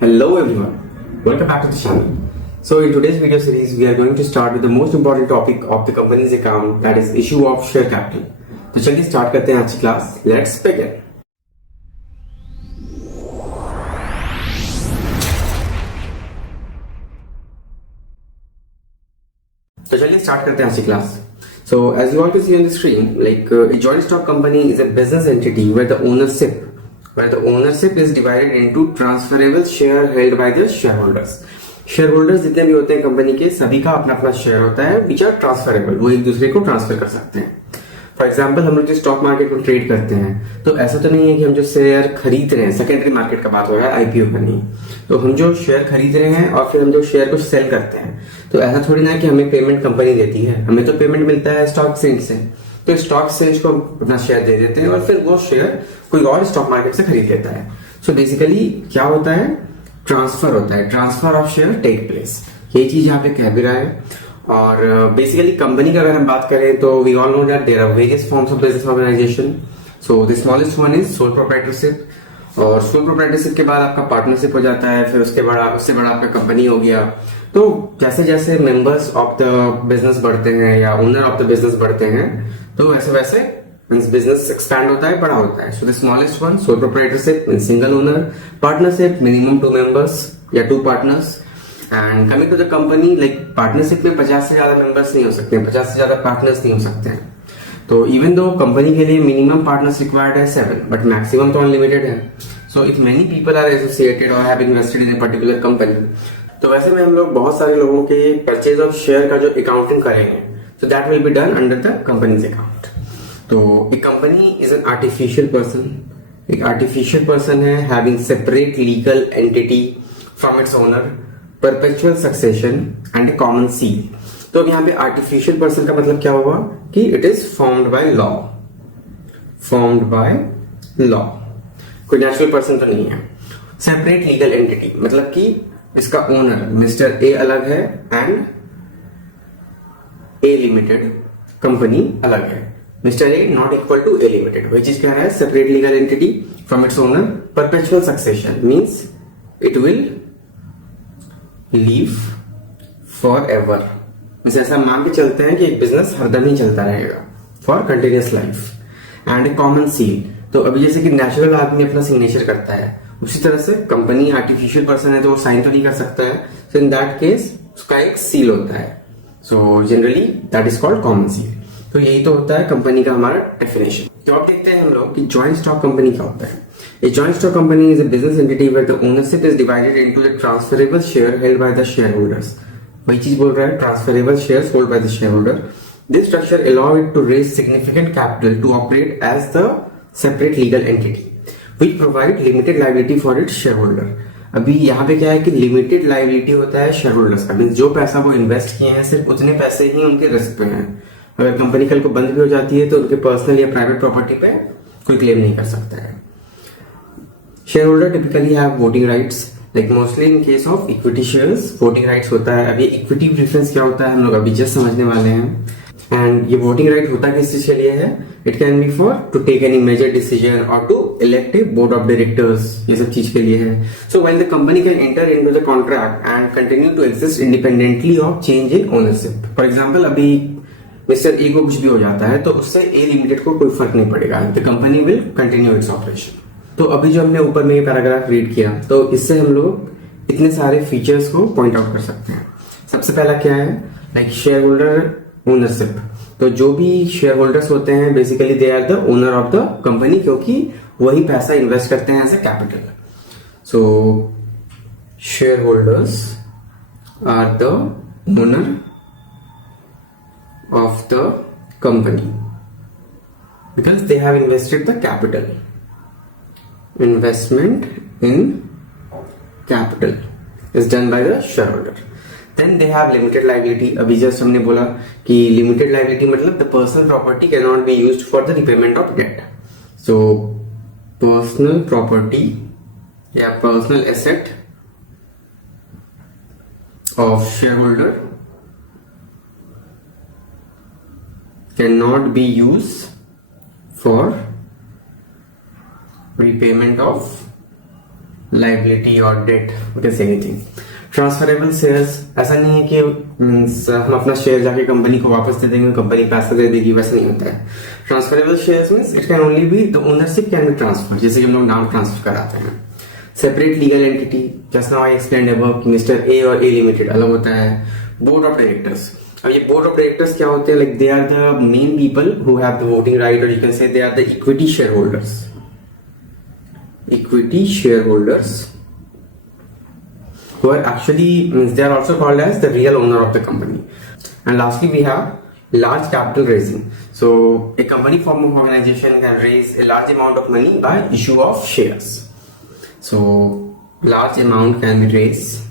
Hello everyone, welcome back to the channel. So in today's video series, we are going to start with the most important topic of the company's account, that is issue of share capital. तो चलिए start करते हैं आज की class. Let's begin. तो चलिए start करते हैं आज की class. So as you all can see on the screen, a joint stock company is a business entity where the ownership is divided into transferable share held by the shareholders. Shareholders जितने भी होते हैं company के, सभी का अपना अपना share होता है विच आर ट्रांसफरेबल, वो एक दूसरे को ट्रांसफर कर सकते हैं. फॉर एग्जाम्पल हम लोग जो स्टॉक मार्केट में ट्रेड करते हैं, तो ऐसा तो नहीं है कि हम जो शेयर खरीद रहे हैं, सेकेंडरी मार्केट का बात हो रहा है, आईपीओ का नहीं. तो हम जो शेयर खरीद रहे हैं और फिर हम जो शेयर को सेल करते हैं, तो ऐसा थोड़ी ना कि हमें पेमेंट कंपनी देती है, हमें तो पेमेंट मिलता है स्टॉक एक्सचेंज से. तो स्टॉक एक्सचेंज को अपना शेयर दे देते हैं और फिर वो शेयर कोई और स्टॉक मार्केट से खरीद लेता है. सो बेसिकली क्या होता है, ट्रांसफर होता है, transfer of share take place. यही चीज यहाँ पे कह भी रहा है. और बेसिकली कंपनी का अगर हम बात करें तो we all know that there are various forms of business organisation. So the smallest one is sole proprietorship, और सोल प्रोप्राइटरशिप के बाद आपका पार्टनरशिप हो जाता है, फिर उससे बड़ा आपका कंपनी हो गया. तो जैसे जैसे मेंबर्स ऑफ द बिजनेस बढ़ते हैं या ओनर ऑफ द बिजनेस बढ़ते हैं, तो वैसे वैसे बिजनेस एक्सपैंड होता है, बड़ा होता है. So the smallest one sole proprietorship mean single owner, partnership minimum 2 members या 2 partners. And coming to the company, partnership में 50 से ज्यादा मेंबर्स नहीं हो सकते, 50 से ज्यादा पार्टनर्स नहीं हो सकते हैं. तो इवन दो कंपनी के लिए मिनिमम पार्टनर्स रिक्वायर्ड है 7, बट मैक्सिमम तो अनलिमिटेड है. So if many people are associated और have invested in a particular company, तो वैसे में हम लोग बहुत सारे लोगों के परचेज ऑफ शेयर का जो अकाउंटिंग करेंगे, so that will be done under the company's account. तो एक company is an artificial person. एक आर्टिफिशियल पर्सन है having separate legal entity from its owner, perpetual succession and A common seal. तो अब यहाँ पे आर्टिफिशियल पर्सन का मतलब क्या हुआ कि it is formed by law. कोई नेचुरल पर्सन तो नहीं है. सेपरेट लीगल एंटिटी मतलब कि इसका ओनर मिस्टर ए अलग है एंड ए लिमिटेड कंपनी अलग है. Mister A not equal to A limited. वही चीज कह रहा है, separate legal entity from its owner, perpetual succession means it will leave for ever. ऐसा मान के चलते हैं कि एक बिजनेस हरदम ही चलता रहेगा for continuous life. And A common seal, तो अभी जैसे कि नेचुरल आदमी अपना सिग्नेचर करता है, उसी तरह से कंपनी आर्टिफिशियल पर्सन है तो वो साइन तो नहीं कर सकता है. सो इन दैट केस उसका एक सील होता है. So generally that is called common seal. तो यही तो होता है कंपनी का हमारा डेफिनेशन. तो अब देखते हैं हम लोग कि जॉइंट स्टॉक कंपनी क्या होता है. A joint stock company is a business entity where the ownership is divided into the transferable share held by the shareholders. वही चीज बोल रहा है, transferable shares held by the shareholder. This structure allow it to raise significant capital to operate as the separate legal entity, which provide limited liability for its shareholder. अभी यहाँ पे क्या है कि लिमिटेड लाइबिलिटी होता है शेयरहोल्डर्स का. Mean जो पैसा वो इन्वेस्ट किए हैं सिर्फ उतने पैसे ही उनके रिस्क पे हैं. अगर कंपनी कल को बंद भी हो जाती है तो उनके पर्सनल या प्राइवेट प्रॉपर्टी पे कोई क्लेम नहीं कर सकता है. Shareholder typically have voting rights, like mostly in case of equity shares voting rights होता है. अभी इक्विटी प्रेफरेंस क्या होता है हम लोग अभी जस्ट समझने वाले हैं. एंड ये वोटिंग राइट होता किस चीज के लिए है, it can be for to take any major decision और to elect a board of directors, ये सब चीज के लिए है. So while the company can enter into the contract and continue to exist independently of change in ownership. For example अभी mister A को कुछ भी हो जाता है तो उससे ए लिमिटेड को कोई फर्क नहीं पड़ेगा. The company will continue its operation. तो अभी जो हमने ऊपर में ये पैराग्राफ रीड किया, तो इससे हम लोग इतने सारे फीचर्स को पॉइंट आउट कर सकते हैं. सबसे पहला क्या है, लाइक शेयर होल्डर ओनरशिप. तो जो भी शेयर होल्डर्स होते हैं basically they are the owner of the company, क्योंकि वही पैसा इन्वेस्ट करते हैं as a capital. So share holders are the owner of the company because they have invested the capital. Investment in capital is done by the shareholder. Then they have limited liability. अभी just हमने बोला कि limited liability मतलब the personal property cannot be used for the repayment of debt. So personal property या personal asset of shareholder cannot be used for repayment of liability और date, कैसे anything. Transferable shares, ऐसा नहीं है कि हम अपना शेयर जाके कंपनी को वापस दे देंगे, कंपनी पैसा दे देगी, वैसा नहीं होता है। Transferable shares means it can only be the ownership can be transfer, जैसे कि हम लोग नाम ट्रांसफर कराते हैं। Separate legal entity, just now I explained above कि मिस्टर ए और ए लिमिटेड अलग होता है। बोर्ड ऑफ डायरेक्टर्स, अब ये बोर्ड ऑफ डायरेक्टर्स क्या होते हैं, like they are the main people who have the voting right, और you can say they are the equity share holders. Equity shareholders who are actually means they are also called as the real owner of the company. And lastly we have large capital raising. So a company form of organization can raise a large amount of money by issue of shares. So large amount can be raised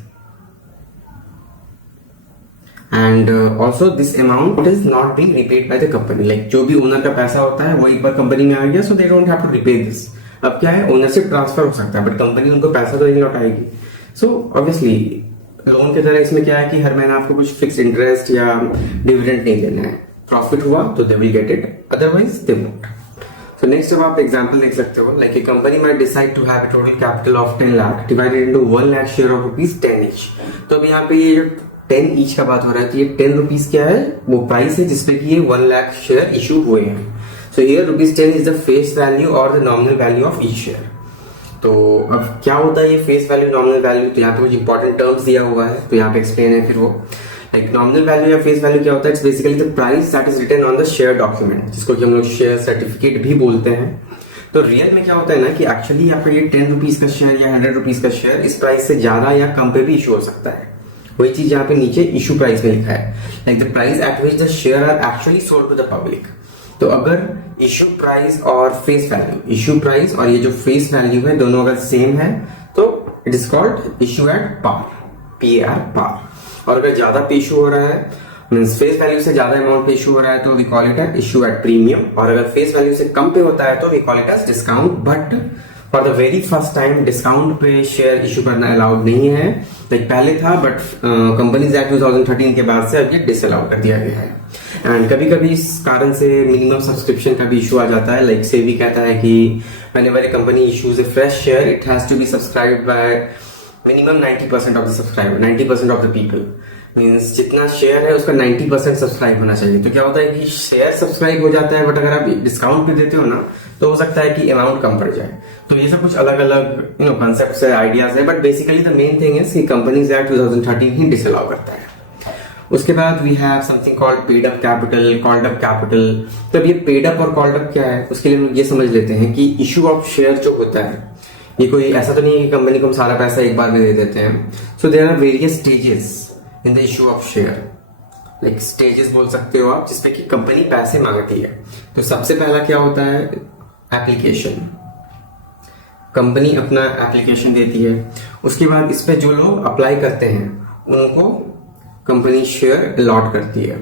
and also this amount is not being repaid by the company. Like जो भी owner का पैसा होता है वो एक बार company में आ गया, so they don't have to repay this. अब क्या है, ओनरशिप ट्रांसफर हो सकता है बट कंपनी उनको पैसा तो नहीं लौटाएगी। सो ऑब्वियसली लोन की तरह इसमें क्या है कि हर महीने आपको कुछ फिक्स इंटरेस्ट या डिविडेंड नहीं देना है। प्रॉफिट हुआ तो they will get it, otherwise they won't. So next अब आप एग्जांपल देख सकते हो, like a company might decide to have a total capital of 10 lakh divided into 1 lakh share of rupees 10 each. तो अब यहाँ पे ये जो 10 ईच का बात हो रहा है, तो ये 10 रुपीज क्या है, वो प्राइस है जिसपे कि ये 1 लाख शेयर इशू हुए हैं। So here ₹10 is the face value or the nominal value of each share. तो अब क्या होता है ये फेस वैल्यू नॉमिनल वैल्यू, तो यहाँ पे कुछ इंपॉर्टेंट टर्म्स दिया हुआ है, तो यहाँ पे एक्सप्लेन है फिर वो। लाइक नॉमिनल वैल्यू या फेस वैल्यू क्या होता है, it's basically the price that is written on the share document, जिसको कि हम लोग शेयर सर्टिफिकेट भी बोलते हैं। तो रियल में क्या होता है ना कि एक्चुअली आपका ये 10 रुपीज का शेयर या 100 रुपीज का शेयर इस प्राइस से ज्यादा या कम पे भी इशू हो सकता है। वही चीज यहाँ पे नीचे इशू प्राइस में लिखा है, like the price at which the share are actually sold to the public. तो अगर इशू प्राइस और फेस वैल्यू, इशू प्राइस और ये जो फेस वैल्यू है दोनों अगर सेम है तो it is called issue at par, PAR, par. और अगर ज्यादा पे इशू हो रहा है, मींस फेस वैल्यू से ज्यादा अमाउंट पे इशू हो रहा है, तो we call it at issue at premium. और अगर फेस वैल्यू से कम पे होता है तो we call it as discount. But for the very first time discount पे शेयर इशू करना अलाउड नहीं है, लाइक पहले था बट कंपनीज एक्ट 2013 के बाद से अब ये डिसअलाउ कर दिया गया है। एंड कभी कभी इस कारण से मिनिमम सब्सक्रिप्शन का भी इशू आ जाता है, लाइक सेबी कहता है कि whenever a company issues a fresh share it has to be subscribed by minimum 90% of the subscriber, 90% of the people, means जितना शेयर है उसका 90% सब्सक्राइब होना चाहिए। तो क्या होता है कि शेयर सब्सक्राइब हो जाता है बट अगर आप डिस्काउंट भी देते हो ना तो हो सकता है कि अमाउंट कम पड़ जाए। तो ये सब कुछ अलग अलग कॉन्सेप्ट्स है, आइडियाज है, but basically the main thing is कि कंपनीज एक्ट 2013 ही डिसअलाउ करता है। उसके बाद we have something called paid up capital, called up capital. तो अब ये पेड अप और कॉल्ड अप क्या है, उसके लिए हम ये समझ लेते हैं कि इशू ऑफ शेयर जो होता है ये कोई ऐसा तो नहीं है कि कंपनी को हम सारा पैसा एक बार में दे देते हैं। So there are various stages in the issue of share, like stages बोल सकते हो आप, जिसपे कि कंपनी पैसे मांगती है। तो सबसे पहला क्या होता है, एप्लीकेशन। कंपनी अपना एप्लीकेशन देती है, उसके बाद इस पे जो लोग अप्लाई करते हैं उनको कंपनी शेयर अलॉट करती है,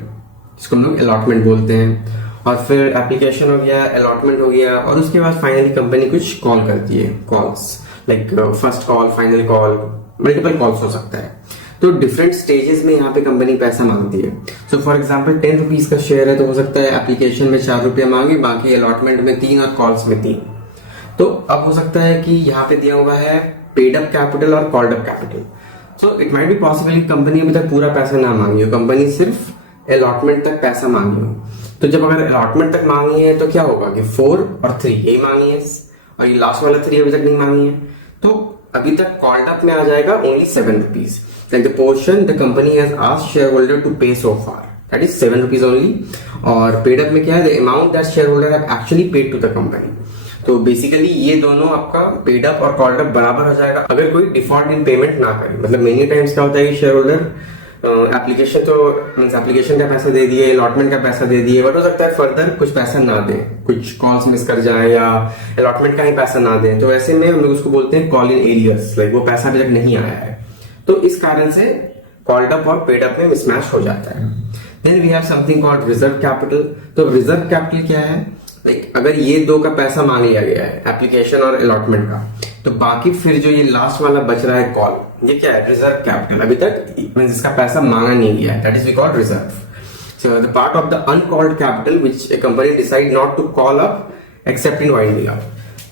जिसको हम लोग अलॉटमेंट बोलते हैं। और फिर एप्लीकेशन हो गया, अलॉटमेंट हो गया, और उसके बाद फाइनली कंपनी कुछ कॉल करती है, calls like first call, final call, multiple calls हो सकता है। तो डिफरेंट स्टेजेस में यहाँ पे कंपनी पैसा मांगती है। सो फॉर एग्जांपल 10 रुपीज का शेयर है तो हो सकता है एप्लीकेशन में 4 रुपया मांगे, बाकी अलॉटमेंट में 3 और कॉल्स में 3। तो अब हो सकता है कि यहाँ पे दिया हुआ है पेड अप कैपिटल और called up capital. So it might be possible company अभी तक पूरा पैसा ना मांगी हो, कंपनी सिर्फ अलॉटमेंट तक पैसा मांगी हो। तो जब अगर अलॉटमेंट तक मांगी है तो क्या होगा कि 4 और 3 यही मांगी है, और ये लास्ट वाला 3 अभी तक नहीं मांगी है, तो अभी तक कॉल्ड अप में आ जाएगा only 7 rupees, like the portion the company has asked share holder to pay so far, that is 7 rupees only. और पेड अप में क्या है, the amount that share holder have actually paid to the company. तो basically ये दोनों आपका paid up और called up बराबर हो जाएगा अगर कोई डिफॉल्ट इन पेमेंट ना करे। मतलब मेनी टाइम्स क्या होता है कि शेयर होल्डर एप्लीकेशन तो मींस एप्लीकेशन का पैसा दे दिए, अलॉटमेंट का पैसा दे दिए, बट हो सकता है फर्दर कुछ पैसा ना दे, कुछ कॉल्स मिस कर जाए या अलॉटमेंट का ही पैसा ना दे। तो ऐसे में हम लोग उसको बोलते हैं कॉल इन एरियर्स, लाइक वो पैसा अभी तक नहीं आया है। तो इस कारण से कॉल्ड अप और पेड अप में मिसमैच हो जाता है। Then we have something called reserve capital. तो रिजर्व कैपिटल क्या है, लाइक अगर ये 2 का पैसा मांग लिया गया है, एप्लीकेशन और अलॉटमेंट का, तो बाकी फिर जो ये लास्ट वाला बच रहा है कॉल, ये क्या है, रिजर्व कैपिटल। अभी तक मींस इसका पैसा मांगा नहीं गया है, that is we called reserve. So the part of the uncalled capital which a company decide not to call up except in winding up.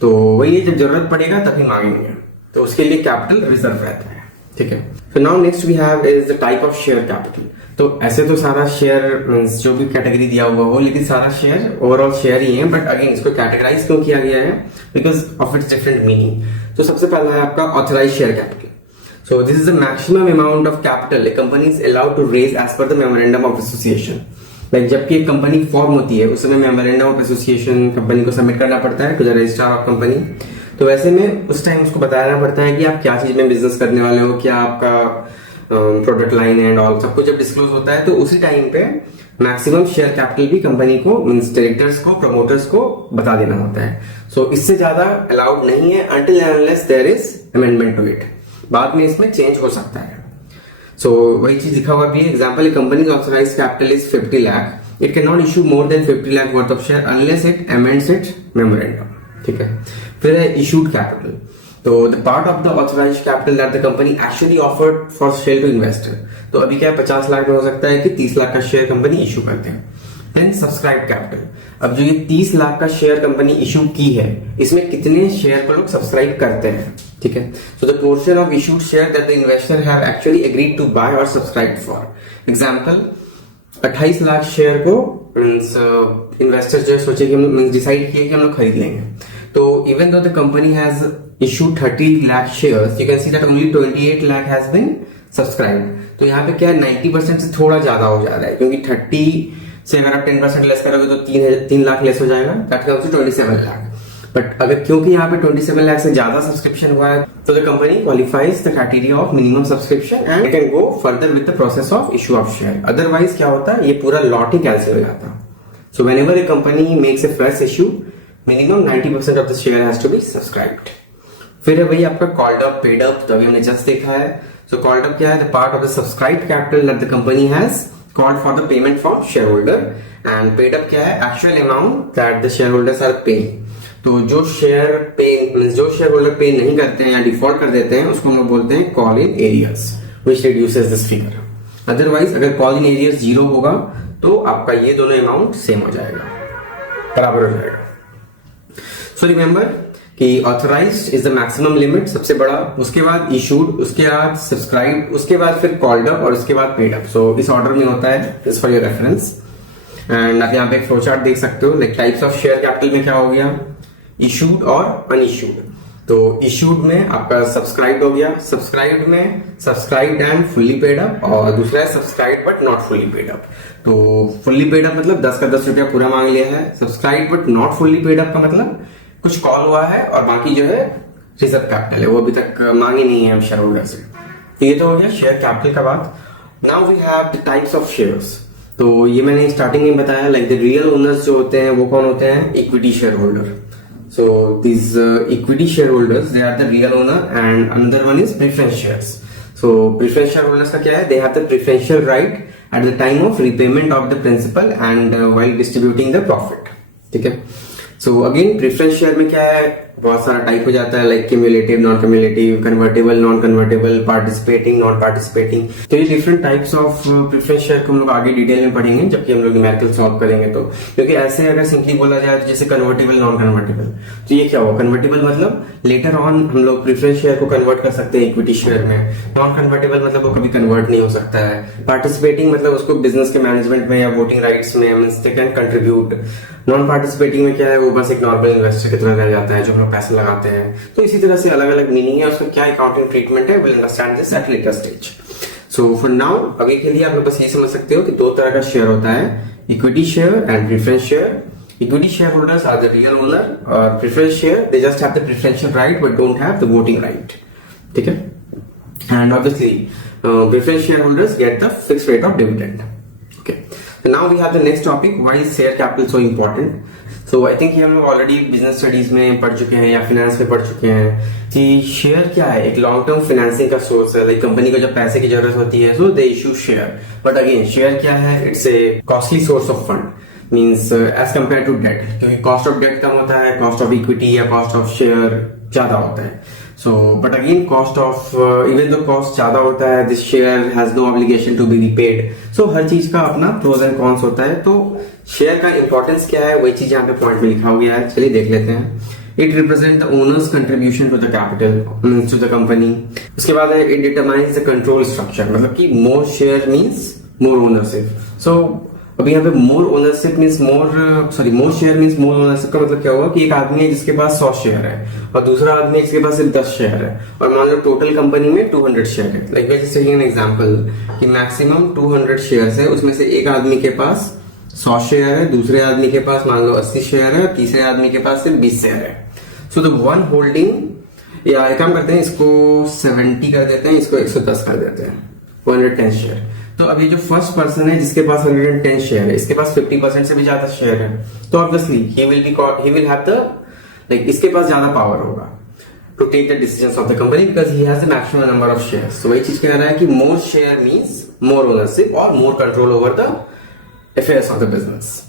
तो वही है, जब जरूरत पड़ेगा तभी मांगेंगे। तो उसके लिए कैपिटल रिजर्व रहता है, ठीक है। तो now next we have is the type of share capital. तो ऐसे तो सारा शेयर मींस जो भी कैटेगरी दिया हुआ हो, लेकिन सारा शेयर ओवरऑल शेयर ही है, बट अगेन इसको कैटेगराइज क्यों किया गया है, because of its different meaning. तो सबसे पहला है आपका authorise share capital. So this is the maximum amount of capital a company is allowed to raise as per the memorandum of association. Like जबकि एक कंपनी फॉर्म होती है उस समय मेमोरेंडम ऑफ एसोसिएशन कंपनी को सबमिट करना पड़ता है to the registrar of company. तो वैसे में उस टाइम उसको बताना पड़ता है कि आप क्या चीज में बिजनेस करने वाले हो, क्या आपका प्रोडक्ट लाइन एंड ऑल सब कुछ जब डिस्क्लोज होता है तो उसी टाइम पे मैक्सिमम शेयर कैपिटल भी कंपनी को मींस डायरेक्टर्स को प्रमोटर्स को बता देना होता है। सो इससे ज्यादा अलाउड नहीं है until and unless there is amendment to it. बाद में इसमें चेंज हो सकता है। सो वही चीज लिखा हुआ भी है। Example, company authorised capital is 50 lakh, it can not issue more than 50 lakh worth of share unless it amends it memorandum, ठीक है। फिर है इशूड कैपिटल। तो the part of the authorised capital that the company actually offered for sale to investor. तो अभी क्या 50 लाख में हो सकता है कि 30 लाख का शेयर कंपनी इशू करते हैं। Then subscribe capital. अब जो ये 30 लाख का शेयर कंपनी इशू की है, इसमें कितने शेयर को लोग सब्सक्राइब करते हैं, ठीक है। So the portion of issued share that the investor have actually agreed to buy और subscribe for. Example, 28 lakh share को इन्वेस्टर जो सोचे कि डिसाइड किए कि हम लोग खरीद लेंगे। तो even though the company has issued 30 lakh shares, you can see that only 28 lakh has been subscribed. तो यहाँ पे क्या है 90% से थोड़ा ज्यादा हो जा रहा है, क्योंकि 30 से अगर आप 10% लेस करोगे तो 3 लाख लेस हो जाएगा, that comes to 27 lakh. But अगर क्योंकि यहाँ पे 27 लाख से ज्यादा सब्सक्रिप्शन हुआ है तो the company qualifies the criteria of minimum subscription and can go further with the process of issue of share. Otherwise क्या होता है, ये पूरा लॉट ही कैंसिल हो जाता। So whenever a company makes a fresh issue, minimum 90% of the share has to be subscribed. फिर है वही आपका कॉल्ड अप, पेड अप, तो अभी हमने जस्ट देखा है। सो कॉल्ड अप क्या है, the part of the subscribed capital that the company has called for the payment from shareholder, and paid up क्या है, actual amount that the shareholders are paying। तो जो शेयर होल्डर पे नहीं करते हैं या डिफॉल्ट कर देते हैं उसको हम लोग बोलते हैं call in arrears, which reduces this figure। Otherwise अगर कॉल इन एरियर्स 0 होगा तो आपका ये दोनों अमाउंट सेम हो जाएगा, बराबर हो जाएगा। सो रिमेंबर कि authorised is the maximum limit सबसे बड़ा, उसके बाद इशूड, उसके बाद सब्सक्राइब, उसके बाद फिर कॉल्ड अप और उसके बाद पेड अप। सो इस ऑर्डर में होता है, is for your reference. And आप यहाँ पे एक फ्लो चार्ट देख सकते हो। Like types of share capital में क्या हो गया, इशूड और अनइशूड। तो इशूड में आपका सब्सक्राइब हो गया, सब्सक्राइब में subscribe and fully paid up, और दूसरा है subscribe but not fully paid up. तो फुल्ली पेड अप मतलब 10 का 10 रुपया पूरा मांग लिया है, subscribe but not fully paid up का मतलब कुछ कॉल हुआ है और बाकी जो है रिजर्व कैपिटल है, वो अभी तक मांगी नहीं है शेयर होल्डर से। तो ये तो हो गया शेयर कैपिटल का बात। Now we have the types of shares. तो ये मैंने स्टार्टिंग में बताया, लाइक द रियल ओनर्स जो होते हैं वो कौन होते हैं, equity share holder. So this equity share holders they are the real owner, and another one is preference shares. So preference share holders का क्या है, they have the preferential right at the time of repayment of the principal and while distributing the profit, ठीक है। So again preference share में क्या है, बहुत सारा टाइप हो जाता है, like cumulative, non cumulative, convertible, non convertible, participating, non participating. तो ये different types of preference share को हम लोग आगे डिटेल में पढ़ेंगे जबकि हम लोग न्यूमेरिकल सॉल्व करेंगे। तो क्योंकि ऐसे अगर सिंपली बोला जाए तो जैसे कन्वर्टेबल, नॉन कन्वर्टेबल, तो ये क्या हुआ, कन्वर्टेबल मतलब लेटर ऑन हम लोग प्रेफरेंस शेयर को कन्वर्ट कर सकते हैं इक्विटी शेयर में। नॉन कन्वर्टेबल मतलब वो कभी कन्वर्ट नहीं हो सकता है। पार्टिसिपेटिंग मतलब उसको बिजनेस के मैनेजमेंट में या वोटिंग राइट्स में they can contribute. Non participating में क्या है, वो बस एक नॉर्मल इन्वेस्टर की तरह रह जाता है जो हम लोग पैसे लगाते हैं। तो इसी तरह से अलग अलग मीनिंग है, उसका क्या अकाउंटिंग ट्रीटमेंट है, will understand this eight later stage. So for now अभी के लिए आप लोग बस ये समझ सकते हो कि दो तरह का शेयर होता है, equity share and preference share. Equity share holders are the real owner, और preference share they just have the preferential right but don't have the voting right, ठीक है। And obviously preference share holders get the fixed rate of dividend. Okay. So now we have the next topic, why is share capital so important? So I think ये हम लोग already business studies में पढ़ चुके हैं या finance में पढ़ चुके हैं कि शेयर क्या है, एक लॉन्ग टर्म फाइनेंसिंग का सोर्स है। लाइक कंपनी को जब पैसे की जरूरत होती है so they issue share, but again share क्या है, it's a costly source of fund, means as compare to debt, क्योंकि कॉस्ट ऑफ डेट कम होता है, कॉस्ट ऑफ इक्विटी या कॉस्ट ऑफ शेयर ज्यादा होता है। So, but again, cost of even though cost ज्यादा होता है, this share has no obligation to be repaid. So हर चीज का अपना pros and cons होता है। तो शेयर का इंपॉर्टेंस क्या है, वही चीज यहाँ पे पॉइंट में लिखा हो गया है, चलिए देख लेते हैं। It represent the owners contribution to the capital means to the company. उसके बाद है it determines the control structure, मतलब कि more share means more ownership. So अभी यहाँ पे more ownership means more share means more ownership का मतलब क्या हुआ कि एक आदमी है जिसके पास 100 शेयर है और दूसरा आदमी है जिसके पास सिर्फ 10 शेयर है, और मान लो टोटल कंपनी में 200 शेयर है। Like we are just taking an example कि मैक्सिमम 200 शेयर्स है, उसमें से एक आदमी के पास 100 शेयर है, दूसरे आदमी के पास मान लो 80 शेयर है, तीसरे आदमी के पास सिर्फ 20 शेयर है। सो द वन होल्डिंग, या एक काम करते हैं इसको 70 कर देते हैं, इसको 110 कर देते हैं, 110 शेयर। तो अब ये जो फर्स्ट पर्सन है जिसके पास 110 शेयर है, इसके पास 50% से भी ज्यादा शेयर है, तो obviously he will have the like इसके पास ज्यादा पावर होगा to take the decisions of the company because he has the maximum number of shares. तो वही चीज कह रहा है कि more share means more ownership और more control over the affairs of the business.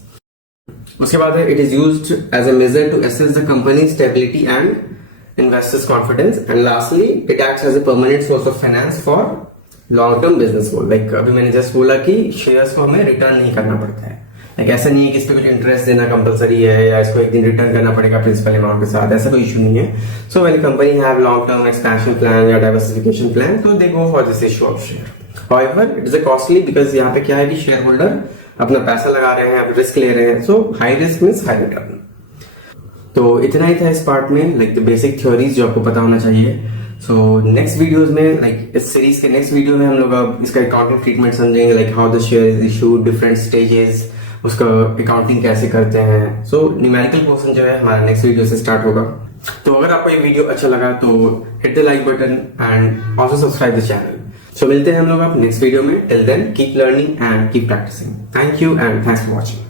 उसके बाद है it is used as a measure to assess the company stability and investors confidence, and lastly it acts as a permanent source of finance for long term business goal. Like अभी मैंने just बोला कि shares को हमें return नहीं करना पड़ता है, लाइक ऐसा नहीं है कि इस पे कुछ इंटरेस्ट देना कंपलसरी है या इसको एक दिन रिटर्न करना पड़ेगा प्रिंसिपल अमाउंट के साथ, ऐसा कोई इशू नहीं है। So when company have long term expansion plan या डाइवर्सिफिकेशन प्लान, तो they go for this issue of share. However it is a costly because यहाँ पे क्या है कि शेयर होल्डर अपना पैसा लगा रहे हैं, रिस्क ले रहे हैं, so high risk means high return. तो इतना ही था इस पार्ट में, लाइक द बेसिक थ्योरीज जो आपको पता होना चाहिए। सो नेक्स्ट वीडियोस में, लाइक इस सीरीज के नेक्स्ट वीडियो में हम लोग अब इसका अकाउंटिंग ट्रीटमेंट समझेंगे, like how the share is issued, different stages, उसका अकाउंटिंग कैसे करते हैं। सो न्यूमेरिकल पोर्शन जो है हमारा नेक्स्ट वीडियो से स्टार्ट होगा। तो अगर आपको ये वीडियो अच्छा लगा तो hit the like button and also subscribe the channel. So मिलते हैं हम लोग अब नेक्स्ट वीडियो में। Till then keep learning and keep practising. Thank you and thanks for watching.